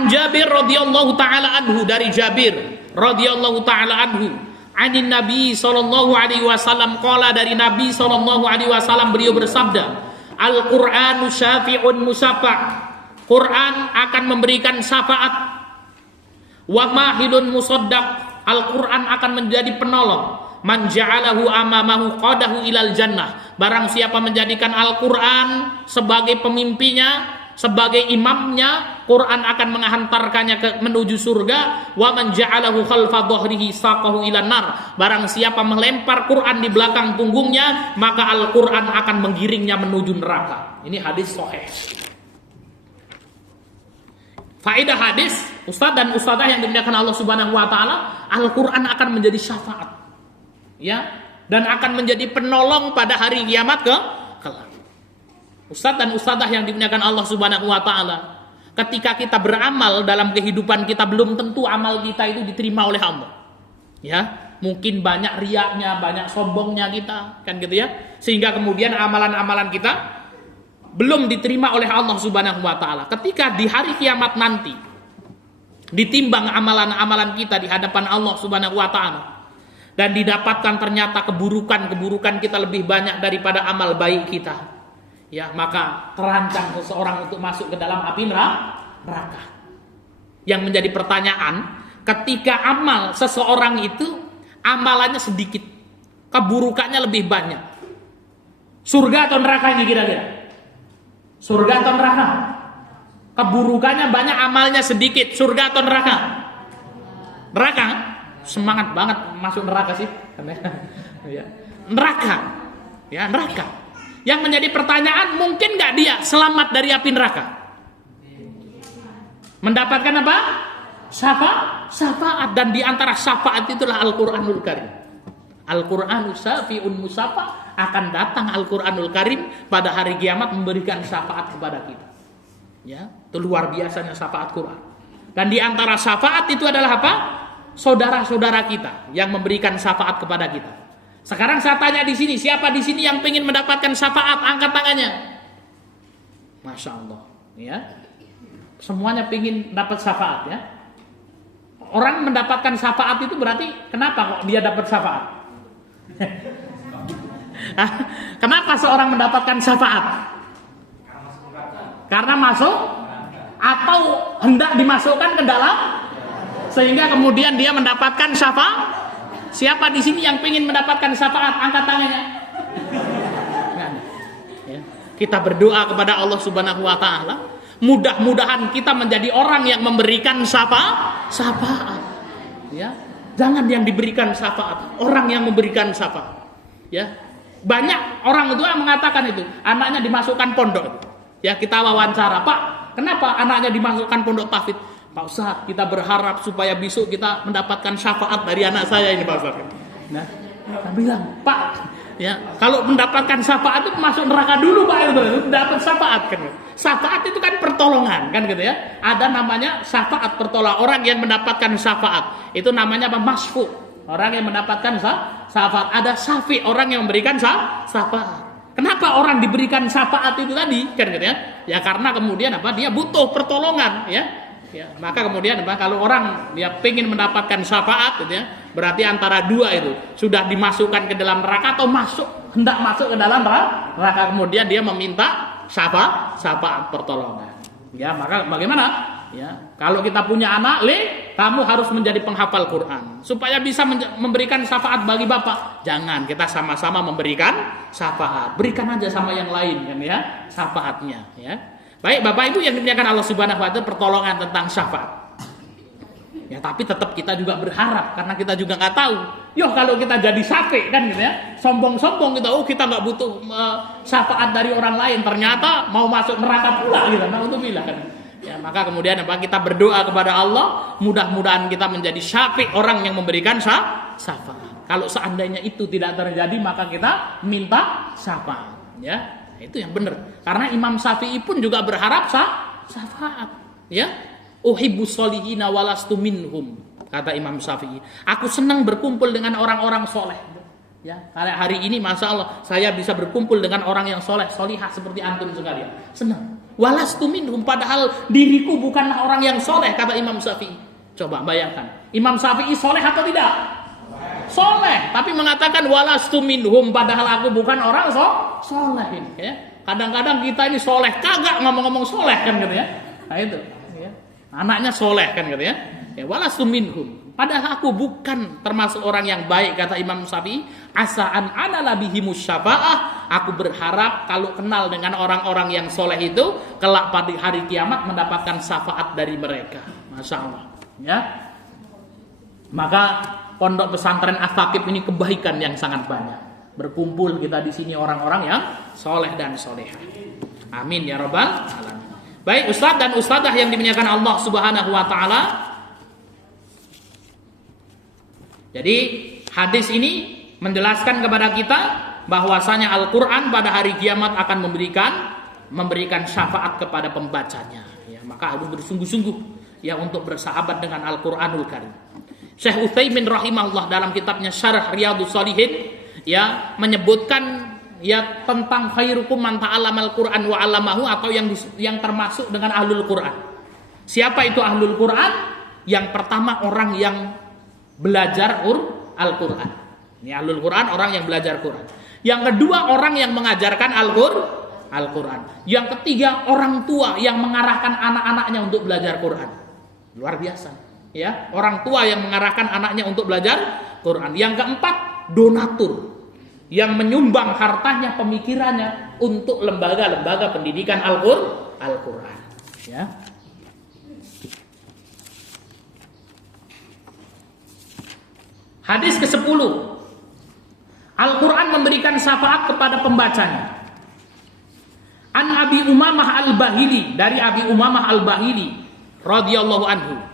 An Jabir radhiyallahu taala anhu, dari Jabir radhiyallahu taala anhu, anin Nabi sallallahu alaihi wasallam qala, dari Nabi sallallahu alaihi wasallam beliau bersabda, Al-Qur'anu syafi'un musaffa', Quran akan memberikan syafaat, wa mahilun musaddaq, Al-Quran akan menjadi penolong, man ja'alahu amamahu qadahu ilal jannah, barang siapa menjadikan Al-Quran sebagai pemimpinya, sebagai imamnya, Quran akan menghantarkannya menuju surga. Wa man ja'alahu khalfa dhahrihi saqahu ilan nar, barang siapa melempar Quran di belakang punggungnya, maka Al-Quran akan menggiringnya menuju neraka. Ini hadis sahih. Faedah hadis, ustaz dan ustazah yang dimuliakan Allah Subhanahu wa taala, Al-Quran akan menjadi syafaat, ya, dan akan menjadi penolong pada hari kiamat kelak. Ustaz dan ustazah yang dimuliakan Allah Subhanahu wa taala, ketika kita beramal dalam kehidupan kita, belum tentu amal kita itu diterima oleh Allah. Ya, mungkin banyak riaknya, banyak sombongnya kita, kan gitu ya. Sehingga kemudian amalan-amalan kita belum diterima oleh Allah Subhanahu wa taala. Ketika di hari kiamat nanti ditimbang amalan-amalan kita di hadapan Allah Subhanahu wa taala, dan didapatkan ternyata keburukan-keburukan kita lebih banyak daripada amal baik kita, ya, maka terancam seseorang untuk masuk ke dalam api neraka. Yang menjadi pertanyaan, ketika amal seseorang itu amalannya sedikit, keburukannya lebih banyak, surga atau neraka ini kira-kira? Surga atau neraka? Keburukannya banyak, amalnya sedikit, surga atau neraka? Neraka. Semangat banget masuk neraka sih. Neraka. Ya, neraka. Yang menjadi pertanyaan, mungkin gak dia selamat dari api neraka? Mendapatkan apa? Syafaat. Dan di antara syafaat itulah Al-Quranul Karim. Al-Qur'anu syafi'un musaffa, akan datang Al-Qur'anul Karim pada hari kiamat memberikan syafaat kepada kita. Ya, itu luar biasanya syafaat Quran. Dan di antara syafaat itu adalah apa? Saudara-saudara kita yang memberikan syafaat kepada kita. Sekarang saya tanya di sini, siapa di sini yang ingin mendapatkan syafaat? Angkat tangannya. Masya Allah, ya. Semuanya ingin dapat syafaat, ya. Orang mendapatkan syafaat itu berarti kenapa kok dia dapat syafaat? Kenapa seorang mendapatkan syafaat? Karena masuk atau hendak dimasukkan ke dalam, sehingga kemudian dia mendapatkan syafaat. Siapa di sini yang ingin mendapatkan syafaat? Angkat tangannya. Kita berdoa kepada Allah Subhanahu wa taala, mudah-mudahan kita menjadi orang yang memberikan syafaat. Ya. Jangan yang diberikan syafaat, orang yang memberikan syafaat. Ya. Banyak orang itu mengatakan itu, anaknya dimasukkan pondok. Ya, kita wawancara, "Pak, kenapa anaknya dimasukkan pondok tahfidz?" "Pak Ustaz, kita berharap supaya besok kita mendapatkan syafaat dari anak saya ini, Pak Ustaz." Nah, saya bilang, "Pak, ya, kalau mendapatkan syafaat itu masuk neraka dulu, Pak, itu dapat syafaat kan. Syafaat itu kan pertolongan, kan gitu ya. Ada namanya syafaat pertolongan, orang yang mendapatkan syafaat. Itu namanya apa? Masfu. Orang yang mendapatkan syafaat. Ada syafi, orang yang memberikan syafaat. Kenapa orang diberikan syafaat itu tadi? Kan gitu ya. Ya karena kemudian apa? Dia butuh pertolongan, ya. Ya, maka kemudian apa? Kalau orang dia pengen mendapatkan syafaat, gitu ya, berarti antara dua itu sudah dimasukkan ke dalam neraka atau hendak masuk ke dalam neraka, kemudian dia meminta syafaat pertolongan. Ya, maka bagaimana? Ya, kalau kita punya anak, kamu harus menjadi penghafal Quran supaya bisa memberikan syafaat bagi bapak. Jangan, kita sama-sama memberikan syafaat. Berikan aja sama yang lain, kan ya, syafaatnya, ya. Baik, Bapak Ibu yang dimuliakan Allah Subhanahu wa taala, pertolongan tentang syafaat. Ya, tapi tetap kita juga berharap karena kita juga nggak tahu. Yo, kalau kita jadi syafi kan gitu ya, sombong-sombong kita, kita nggak butuh syafaat dari orang lain, ternyata mau masuk neraka pula gitu. Nah, untuk bilang kan. Ya, maka kemudian apa? Kita berdoa kepada Allah, mudah-mudahan kita menjadi syafi, orang yang memberikan syafaat. Kalau seandainya itu tidak terjadi, maka kita minta syafaat, ya. Itu yang benar. Karena Imam Syafi'i pun juga berharap syafaat, ya. Uhibbus solihina walastu minhum, kata Imam Syafi'i. Aku senang berkumpul dengan orang-orang soleh. Ya, hari ini Masya Allah saya bisa berkumpul dengan orang yang soleh, solihah seperti antum sekalian. Senang. Walastu minhum, padahal diriku bukanlah orang yang soleh, kata Imam Syafi'i. Coba bayangkan, Imam Syafi'i soleh atau tidak? Soleh, tapi mengatakan walastu minhum, padahal aku bukan orang soleh. Ya. Kadang-kadang kita ini soleh, kagak ngomong-ngomong soleh kan gitu ya. Nah itu, ya. Anaknya soleh kan gitu ya. Walastu minhum, padahal aku bukan termasuk orang yang baik, kata Imam Syafi'i. Asa'an ana bihimus syafa'ah, aku berharap kalau kenal dengan orang-orang yang soleh itu, kelak pada hari kiamat mendapatkan syafaat dari mereka. Masya Allah. Ya. Maka pondok pesantren As-Saqif ini kebaikan yang sangat banyak. Berkumpul kita di sini orang-orang yang soleh dan solehah. Amin ya rabbal alamin. Baik ustaz dan ustazah yang dimuliakan Allah Subhanahu wa taala. Jadi hadis ini menjelaskan kepada kita bahwasanya Al-Qur'an pada hari kiamat akan memberikan syafaat kepada pembacanya. Ya, maka harus bersungguh-sungguh ya untuk bersahabat dengan Al-Qur'anul Karim. Syekh Utsaimin rahimahullah dalam kitabnya Syarah Riyadhus Shalihin ya menyebutkan ya tentang khairukum man ta'allamal Qur'an wa 'allamahu, atau yang termasuk dengan ahlul Qur'an. Siapa itu ahlul Qur'an? Yang pertama orang yang belajar Al-Qur'an. Ini ahlul Qur'an, orang yang belajar Qur'an. Yang kedua orang yang mengajarkan Al-Qur'an. Yang ketiga orang tua yang mengarahkan anak-anaknya untuk belajar Qur'an. Luar biasa. Ya, orang tua yang mengarahkan anaknya untuk belajar Quran. Yang keempat, donatur yang menyumbang hartanya, pemikirannya untuk lembaga-lembaga pendidikan Al-Quran. Ya. Hadis ke-10. Al-Quran memberikan syafaat kepada pembacanya. An Abi Umamah Al-Bahili, dari Abi Umamah Al-Bahili radhiyallahu anhu.